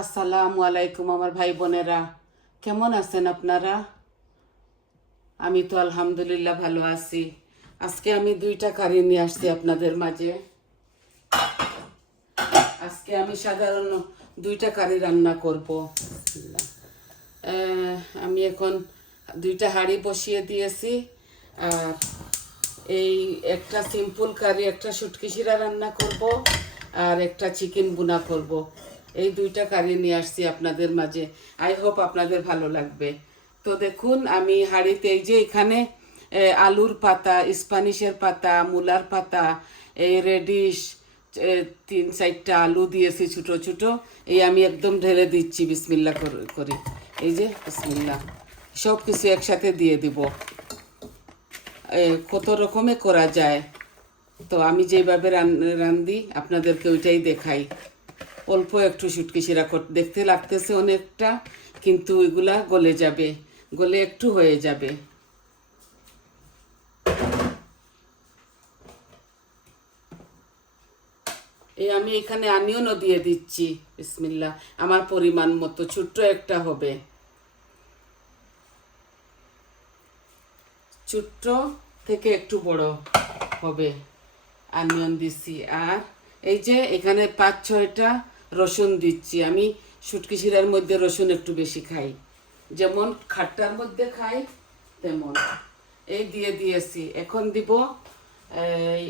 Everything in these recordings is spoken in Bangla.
আসসালামু আলাইকুম আমার ভাই বোনেরা, কেমন আছেন আপনারা? আমি তো আলহামদুলিল্লাহ ভালো আছি। আজকে আমি দুইটা কারি নিয়ে আসছি আপনাদের মাঝে। আজকে আমি সাধারণ দুইটা কারি রান্না করব। আমি এখন দুইটা হাঁড়ি বসিয়ে দিয়েছি। আর এই একটা সিম্পল কারি, একটা শুটকি শিরা রান্না করব, আর একটা চিকেন বুনা করব। এই দুইটা কারি নিয়ে আসছি আপনাদের মাঝে। আই হোপ আপনাদের ভালো লাগবে। তো দেখুন, আমি হাঁড়িতে এই যে এখানে আলুর পাতা, স্প্যানিশের পাতা, মূলার পাতা, এই রেডিশ, 3-4টা আলু দিয়েছি ছোটো ছোটো। এই আমি একদম ঢেলে দিচ্ছি বিসমিল্লা করি। এই যে বিসমিল্লা, সব কিছু একসাথে দিয়ে দিব। কত রকমে করা যায়, তো আমি যেভাবে রান্ধি আপনাদেরকে ওইটাই দেখাই। অল্প একটু শুটকি শিরা দেখতে লাগতেছে অনেকটা, কিন্তু এগুলা গলে যাবে, গলে একটু হয়ে যাবে। এই আমি এখানে আনিয়নও দিয়ে দিচ্ছি বিসমিল্লাহ, আমার পরিমাণ মতো, ছোট্ট একটা হবে, ছোট্ট থেকে একটু বড় হবে। আনিয়ন দিচ্ছি, আর এই যে এখানে 5-6টা রসুন দিচ্ছি। আমি শুটকি শিরার মধ্যে রসুন একটু বেশি খাই, যেমন খাট্টার মধ্যে খাই তেমন। এই দিয়ে দিয়েছি। এখন দিব এই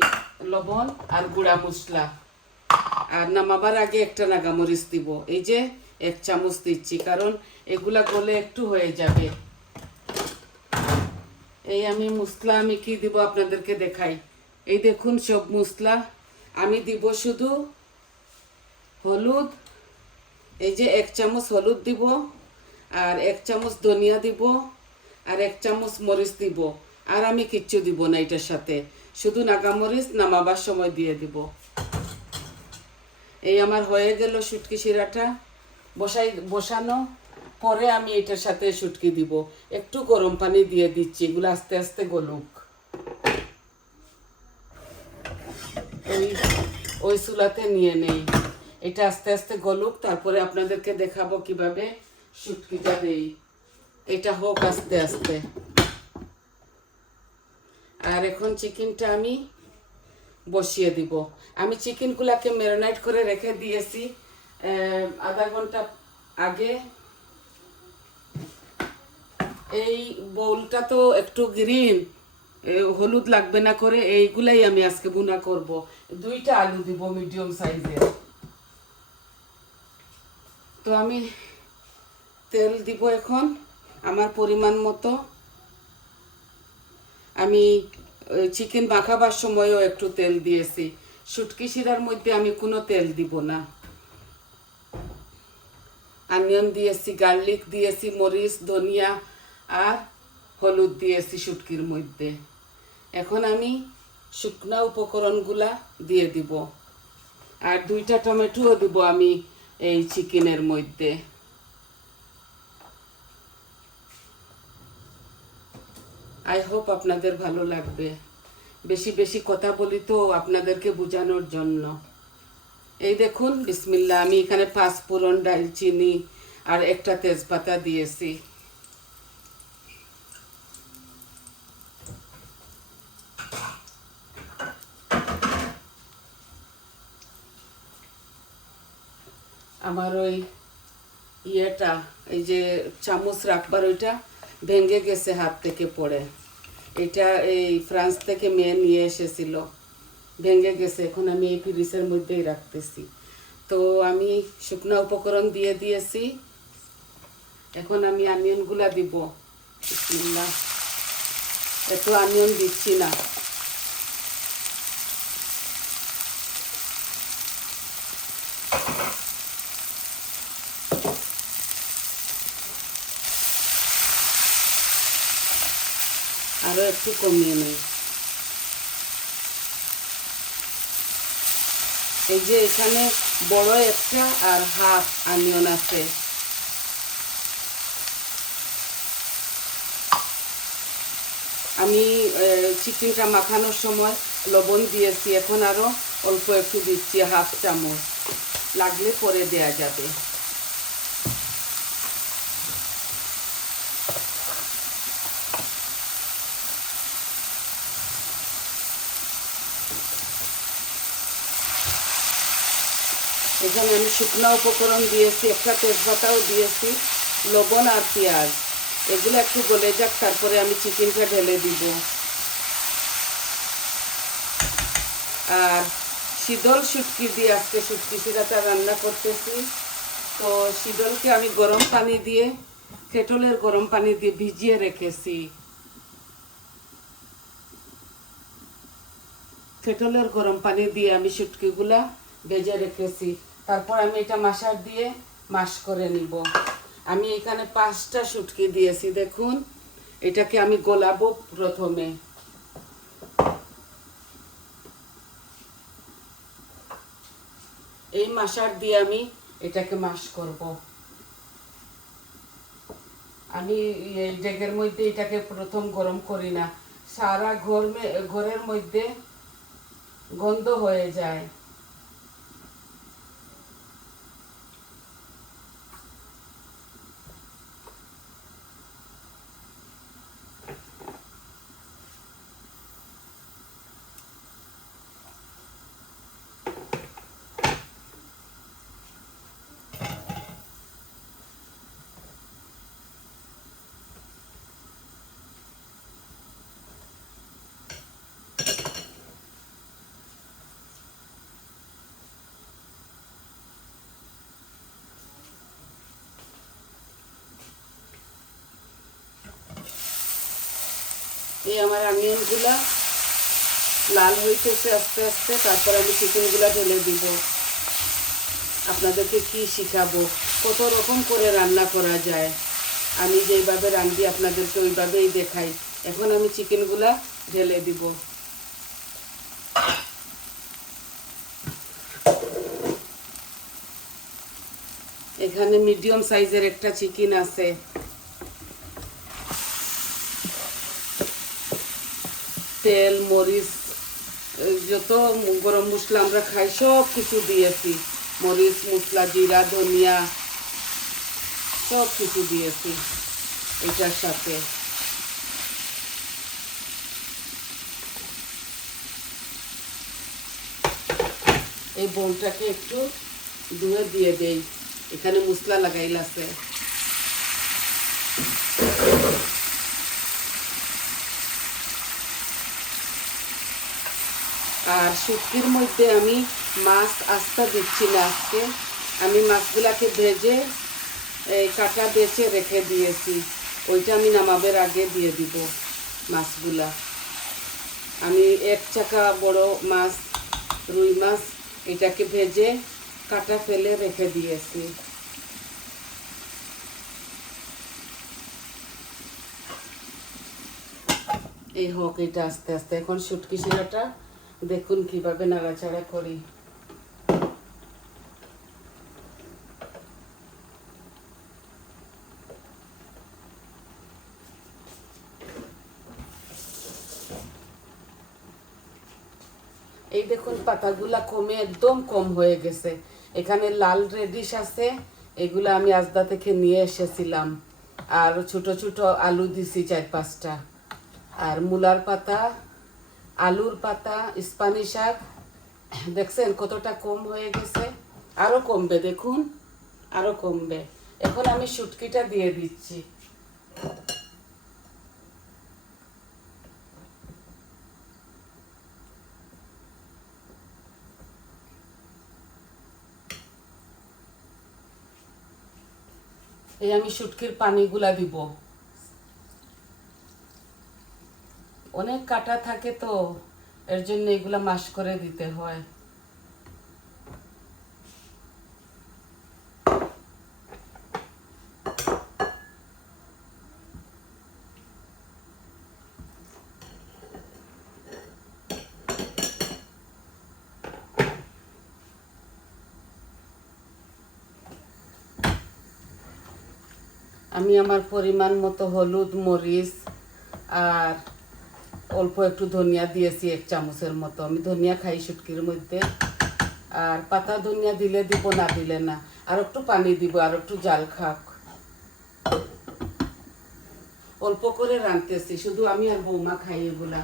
লবণ আর গুঁড়া মশলা, আর নামাবার আগে একটা নাগামরিচ দিব। এই যে 1 চামচ দিচ্ছি, কারণ এগুলা গলে একটু হয়ে যাবে। এই আমি মশলা আমি কি দিব আপনাদেরকে দেখাই। এই দেখুন সব মশলা আমি দিব। শুধু হলুদ, এই যে 1 চামচ হলুদ দিব, আর 1 চামচ ধনিয়া দিব, আর 1 চামচ মরিচ দিব। আর আমি কিচ্ছু দিব না এটার সাথে, শুধু নাগামরিচ নামাবার সময় দিয়ে দিব। এই আমার হয়ে গেল শুটকি শিরাটা বসানো। পরে আমি এটার সাথে শুটকি দিব। একটু গরম পানি দিয়ে দিচ্ছি, এগুলো আস্তে আস্তে গলুক। ওই চুলাতে নিয়ে নেই, এটা আস্তে আস্তে গলুক, তারপরে আপনাদেরকে দেখাবো কিভাবে শুটকিটা দেই। এটা হোক আস্তে আস্তে। আর এখন চিকেনটা আমি বসিয়ে দিব। আমি চিকেনগুলাকে ম্যারিনেট করে রেখে দিয়েছি আধা ঘন্টা আগে। এই বোলটা তো একটু গ্রিন, হলুদ লাগবে না করে, এইগুলাই আমি আজকে বুনা করব। 2টা আলু দিব মিডিয়াম সাইজের। তো আমি তেল দিব এখন আমার পরিমাণ মতো। আমি চিকেন মাখাবার সময়ও একটু তেল দিয়েছি। শুটকি শিরার মধ্যে আমি কোনো তেল দিব না। অনিয়ন দিয়েছি, গার্লিক দিয়েছি, মরিচ, ধনিয়া আর হলুদ দিয়েছি শুটকির মধ্যে। এখন আমি শুকনা উপকরণগুলা দিয়ে দিব, আর 2টা টমেটোও দিব আমি এই চিকেনের মধ্যে। আই হোপ আপনাদের ভালো লাগবে। বেশি বেশি কথা বলি তো আপনাদেরকে বোঝানোর জন্য। এই দেখুন বিসমিল্লাহ, আমি এখানে 5 ফোড়ন, দারচিনি আর একটা তেজপাতা দিয়েছি। আমার ওই ইয়েটা, এই যে চামচ রাখবার, ওইটা ভেঙে গেছে হাত থেকে পড়ে। এটা এই ফ্রান্স থেকে মেয়ে নিয়ে এসেছিল, ভেঙে গেছে। এখন আমি এই ফ্রিজের মধ্যেই রাখতেছি। তো আমি শুকনো উপকরণ দিয়ে দিয়েছি। এখন আমি অনিয়নগুলা দিব বিসমিল্লাহ। এত অনিয়ন দিচ্ছি না, আরো একটু কমিয়ে নেই। এই যে এখানে বড় একটা আর হাফ অনিয়ন আছে। আমি চিকেনটা মাখানোর সময় লবণ দিয়েছি, এখন আরো অল্প একটু দিচ্ছি, 1/2 চামচ, লাগলে পরে দেয়া যাবে। এখানে আমি শুকনো উপকরণ দিয়েছি, একটা তেজপাতাও দিয়েছি, লবণ আর পেঁয়াজ, এগুলো একটু গলে যাক, তারপরে আমি চিকেনটা ঢেলে দিব। আর শীতল শুটকি দিয়ে আজকে শুটকি শিরাটা রান্না করতেছি। তো শীতলকে আমি গরম পানি দিয়ে, কেটলের গরম পানি দিয়ে ভিজিয়ে রেখেছি। কেটলের গরম পানি দিয়ে আমি শুটকিগুলা ভেজে রেখেছি। তারপর আমি এটা মাশার দিয়ে মাশ করে নিব। আমি এখানে 5টা শুটকি দিয়েছি, দেখুন। এটাকে আমি গলাবো প্রথমে। এই মাশার দিয়ে আমি এটাকে মাশ করব। আমি এই ডেগের মধ্যে এটাকে প্রথম গরম করি না, সারা ঘরের মধ্যে গন্ধ হয়ে যায়। এই আমার অনিয়নগুলা লাল হইতেছে আস্তে আস্তে। তারপর আমি চিকেনগুলা ঢেলে দিব। আপনাদেরকে কি শিখাবো, কত রকম করে রান্না করা যায়। আমি যেইভাবে রান্ধি আপনাদেরকে ওইভাবেই দেখাই। এখন আমি চিকেনগুলা ঢেলে দিব। এখানে মিডিয়াম সাইজের একটা চিকেন আছে। তেল, মরিচ, যত গরম মশলা আমরা খাই সব কিছু দিয়েছি। মরিচ, মশলা, জিরা, ধনিয়া সব কিছু দিয়েছি এটার সাথে। এই বোলটাকে একটু ধুয়ে দিয়ে দেই, এখানে মশলা লাগাইল আছে। আর শুটকির মধ্যে আমি মাছ আস্তা দিচ্ছি না আজকে। আমি মাছগুলাকে ভেজে কাটা বেছে রেখে দিয়েছি, ওইটা আমি নামাবের আগে দিয়ে দিব মাছগুলা। আমি 1 চাকা বড় মাছ, রুই মাছ, এটাকে ভেজে কাটা ফেলে রেখে দিয়েছি। এই হোক এটা আস্তে আস্তে। এখন শুটকি শিরাটা দেখুন কিভাবে নাড়াচাড়া করি। এই দেখুন পাতাগুলা কমে একদম কম হয়ে গেছে। এখানে লাল রেডিশ আছে, এগুলো আমি আজদা থেকে নিয়ে এসেছিলাম। আর ছোট ছোট আলু দিছি 4-5টা। আর মূলার পাতা, আলুর পাতা, স্পানি শাক, দেখছেন কতটা কম হয়ে গেছে। আরও কমবে, দেখুন আরও কমবে। এখন আমি শুটকিটা দিয়ে দিচ্ছি। এই আমি শুটকির পানিগুলা দিব। অনেক কাটা থাকে তো, এর জন্য এগুলা মাশ করে দিতে হয়। আমি আমার পরিমাণ মতো হলুদ, মরিচ আর অল্প একটু ধনিয়া দিয়েছি 1 চামচের মতো। আমি ধনিয়া খাই শুটকির মধ্যে। আর পাতা ধনিয়া দিলে দিব, না দিলে না। আর একটু পানি দিব, আর একটু জাল খাক। অল্প করে রাঁধতেছি, শুধু আমি আর বৌমা খাই এগুলা।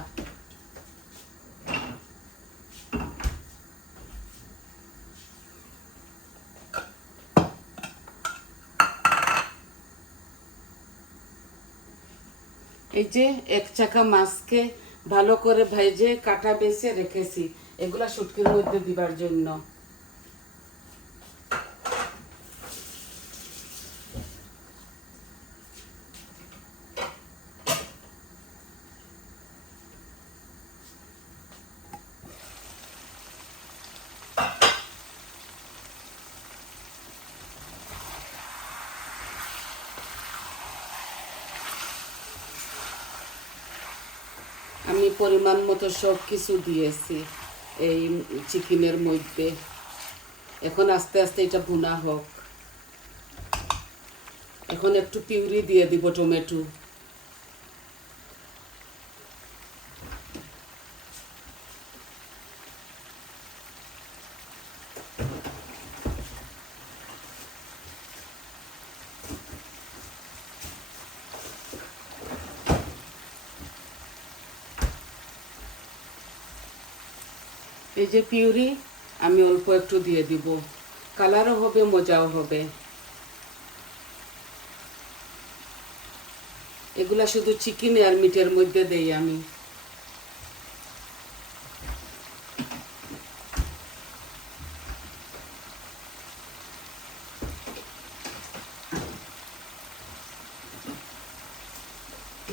এই যে এক চাকা মাছকে ভালো করে ভেজে কাটা বেছে রেখেছি, এগুলা শুটকির মধ্যে দিবার জন্য। আমি পরিমাণ মতো সব কিছু দিয়েছি এই চিকেনের মধ্যে। এখন আস্তে আস্তে এটা ভুনা হোক। এখন একটু পিউরি দিয়ে দিব, টমেটো। এই যে পিউরি আমি অল্প একটু দিয়ে দিব, কালারও হবে, মজাও হবে। এগুলা শুধু চিকেন আর মিটের মধ্যে দেই আমি।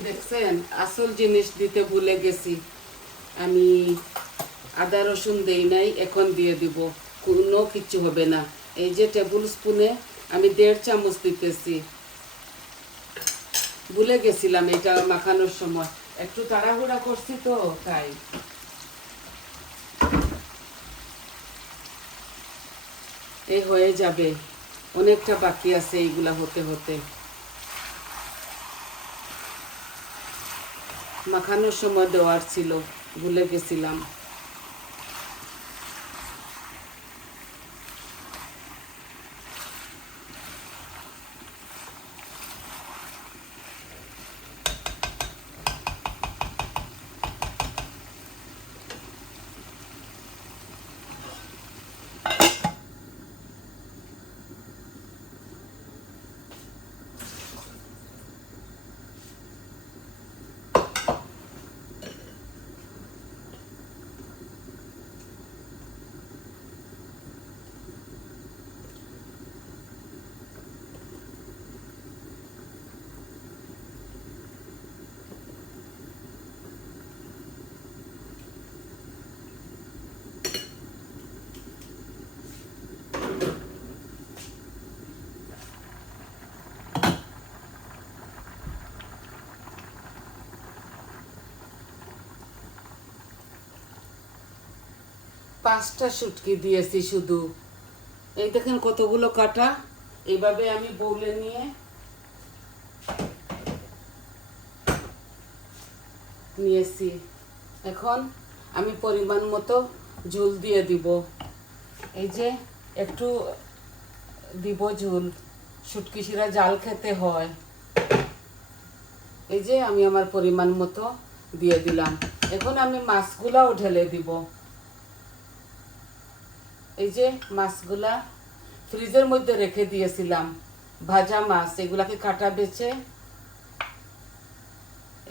দেখছেন, আসল জিনিস দিতে ভুলে গেছি আমি। আদা রসুন দেই নাই, এখন দিয়ে দিব, কোনো কিচ্ছু হবে না। এই যে টেবিল স্পুনে আমি 1.5 চামচ দিতেছি। ভুলে গেছিলাম এটা মাখানোর সময়, একটু তাড়াহুড়া করছি তো তাই। এই হয়ে যাবে, অনেকটা বাকি আছে এইগুলা হতে হতে। মাখানোর সময় দেওয়ার ছিল, ভুলে গেছিলাম। পাঁচটা শুটকি দিয়েছি শুধু। এই দেখেন কতগুলো কাটা। এইভাবে আমি বউলে নিয়ে নিয়েছি। এখন আমি পরিমাণ মতো ঝোল দিয়ে দিব। এই যে একটু দিব ঝোল, শুটকি শিরা জাল খেতে হয়। এই যে আমি আমার পরিমাণ মতো দিয়ে দিলাম। এখন আমি মাছগুলাও ঢেলে দিব। এই যে মাছগুলা ফ্রিজের মধ্যে রেখে দিয়েছিলাম, ভাজা মাছ, এগুলাকে কাটা বেছে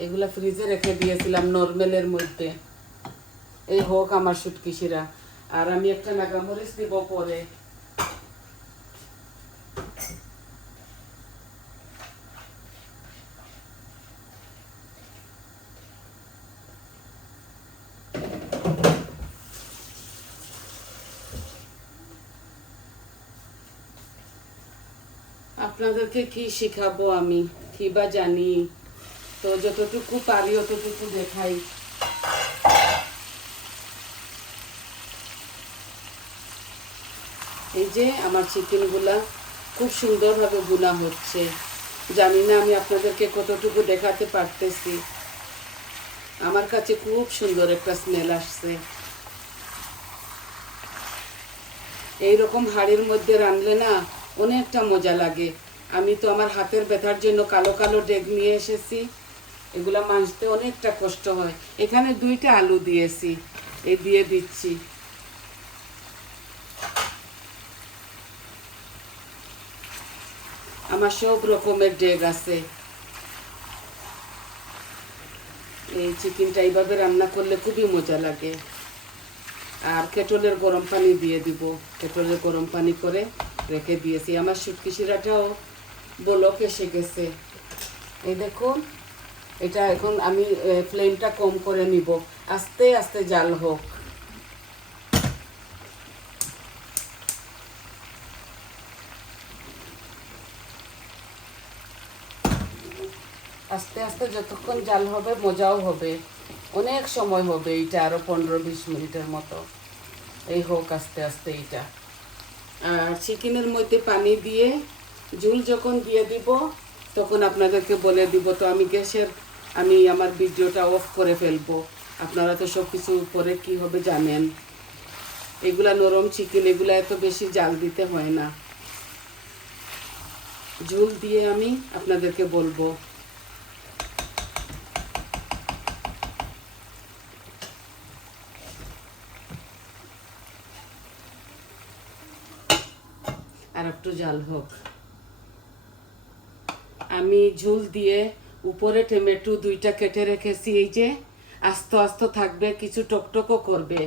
এগুলা ফ্রিজে রেখে দিয়েছিলাম নরমেলের মধ্যে। এই হোক আমার শুটকি শিরা। আর আমি একটা নাগামরিচ দিব পরে। আপনাদেরকে কি শিখাবো আমি, কি বা জানি, তো যতটুকু পারি অতটুকু দেখাই। এই যে আমার চিকেনগুলা খুব সুন্দরভাবে ভুনা হচ্ছে। জানি না আমি আপনাদেরকে কতটুকু দেখাতে পারতেছি। আমার কাছে খুব সুন্দর একটা স্মেল আসছে। এইরকম হাঁড়ির মধ্যে রাঁধলে না অনেকটা মজা লাগে। আমি তো আমার হাতের ব্যথার জন্য কালো কালো ডেগ নিয়ে এসেছি, এগুলা মাঞ্জতে অনেকটা কষ্ট হয়। এখানে 2টা আলু দিয়েছি, এই দিয়ে দিচ্ছি। আমার সব রকমের ডেগ আছে। এই চিকেনটা এইভাবে রান্না করলে খুবই মজা লাগে। আর কেটলের গরম পানি দিয়ে দিব, কেটলের গরম পানি করে রেখে দিয়েছি। আমার শুটকি শিরাটাও বলক এসে গেছে। এই দেখুন, এটা এখন আমি ফ্লেমটা কম করে নিব, আস্তে আস্তে জাল হোক। আস্তে আস্তে যতক্ষণ জাল হবে মজাও হবে, অনেক সময় হবে এইটা, আরও 15-20 মিনিটের মতো এই হোক আস্তে আস্তে এইটা। আর চিকেনের মধ্যে পানি দিয়ে ঝোল যখন দিয়ে দিব তখন আপনাদেরকে বলে দিব। তো আমি আমার ভিডিওটা অফ করে ফেলবো। আপনারা তো সব কিছু পরে কী হবে জানেন। এগুলা নরম চিকেন, এগুলা এত বেশি জাল দিতে হয় না। ঝোল দিয়ে আমি আপনাদেরকে বলবো। আর একটু জাল হোক। আমি ঝোল দিয়ে উপরে টমেটো 2টা কেটে রেখেছি, এই যে আস্ত আস্ত থাকবে, কিছু টকটকও করবে।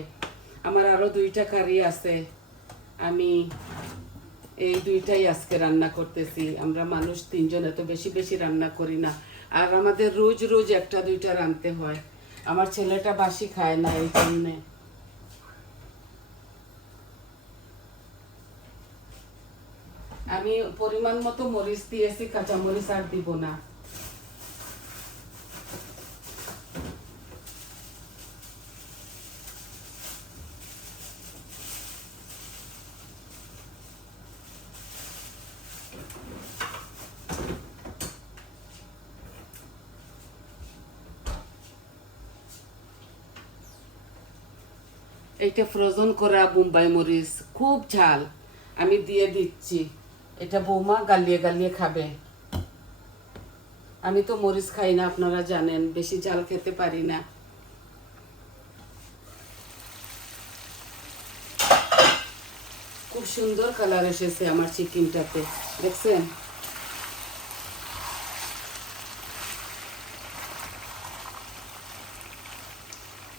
আমার আরও 2টা কারি আছে, আমি এই 2টাই আজকে রান্না করতেছি। আমরা মানুষ 3 জন, এত বেশি বেশি রান্না করি না। আর আমাদের রোজ রোজ 1-2টা রাঁধতে হয়। আমার ছেলেটা বাসি খায় না, এই জন্যে। আমি পরিমাণ মতো মরিচ দিয়েছি, কাঁচা মরিচ আর দিব না। এইটা ফ্রোজেন করা বোম্বাই মরিচ, খুব ঝাল। আমি দিয়ে দিচ্ছি, এটা বৌমা গালিয়ে গালিয়ে খাবে। আমি তো মরিচ খাই না, আপনারা জানেন, বেশি ঝাল খেতে পারি না। খুব সুন্দর কালার এসেছে আমার চিকেনটাতে, দেখছেন?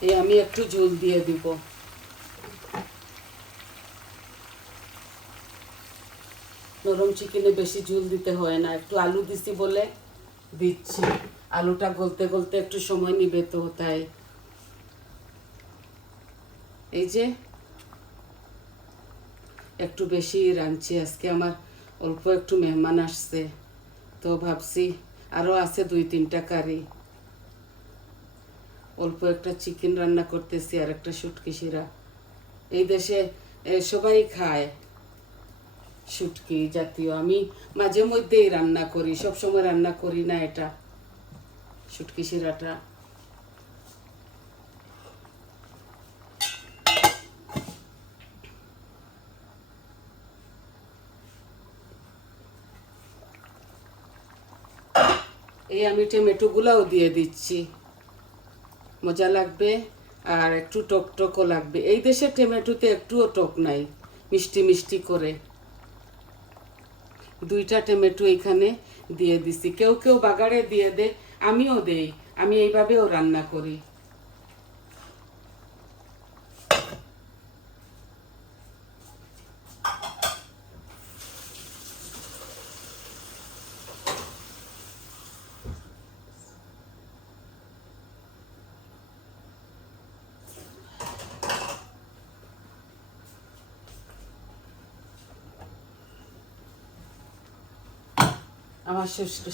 এই আমি একটু ঝোল দিয়ে দিব। নরম চিকেনে বেশি ঝোল দিতে হয় না, একটু আলু দিছি বলে দিচ্ছি। আলুটা গলতে গলতে একটু সময় নিবে, তো তাই। এই যে একটু বেশি রাঁধছি আজকে, আমার অল্প একটু মেহমান আসছে, তো ভাবছি আরও আছে 2-3টা কারি। অল্প একটা চিকেন রান্না করতেছি আর একটা শুটকি শিরা। এই দেশে সবাই খায় শুটকি জাতীয়। আমি মাঝে মধ্যেই রান্না করি, সব সময় রান্না করি না এটা, শুটকি শিরাটা। এই আমি টমেটোগুলাও দিয়ে দিচ্ছি, মজা লাগবে আর একটু টক টকও লাগবে। এই দেশের টমেটোতে একটুও টক নাই, মিষ্টি মিষ্টি করে। 2টা টমেটো এখানে দিয়ে দিছি। কেউ কেউ বাগারে দিয়ে দে, আমিও দেই। আমি এইভাবেও রান্না করি। আমার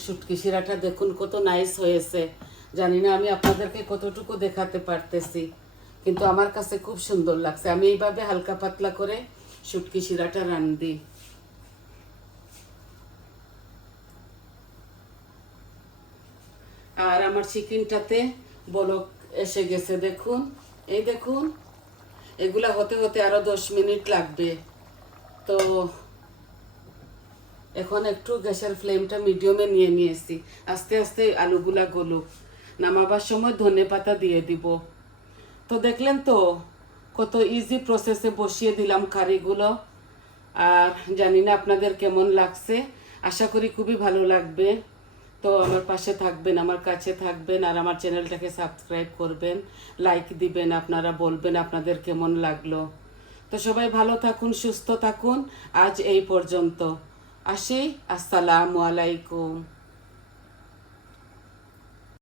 শুটকি শিরাটা দেখুন কত নাইস হয়েছে। জানি না আমি আপনাদেরকে কতটুকু দেখাতে পারতেছি, কিন্তু আমার কাছে খুব সুন্দর লাগছে। আমি এইভাবে হালকা পাতলা করে শুটকি শিরাটা রান্ধি। আর আমার চিকেনটাতে বলক এসে গেছে, দেখুন। এই দেখুন, এগুলা হতে হতে আরো 10 মিনিট লাগবে। তো এখন একটু গ্যাসের ফ্লেমটা মিডিয়ামে নিয়ে নিয়েছি, আস্তে আস্তে আলুগুলা গলুক। নামাবার সময় ধনেপাতা দিয়ে দিব। তো দেখলেন তো কত ইজি প্রসেসে বসিয়ে দিলাম কারিগুলো। আর জানি না আপনাদের কেমন লাগছে, আশা করি খুবই ভালো লাগবে। তো আমার পাশে থাকবেন, আমার কাছে থাকবেন, আর আমার চ্যানেলটাকে সাবস্ক্রাইব করবেন, লাইক দিবেন, আপনারা বলবেন আপনাদের কেমন লাগলো। তো সবাই ভালো থাকুন, সুস্থ থাকুন। আজ এই পর্যন্ত আসি। আসসালামু আলাইকুম।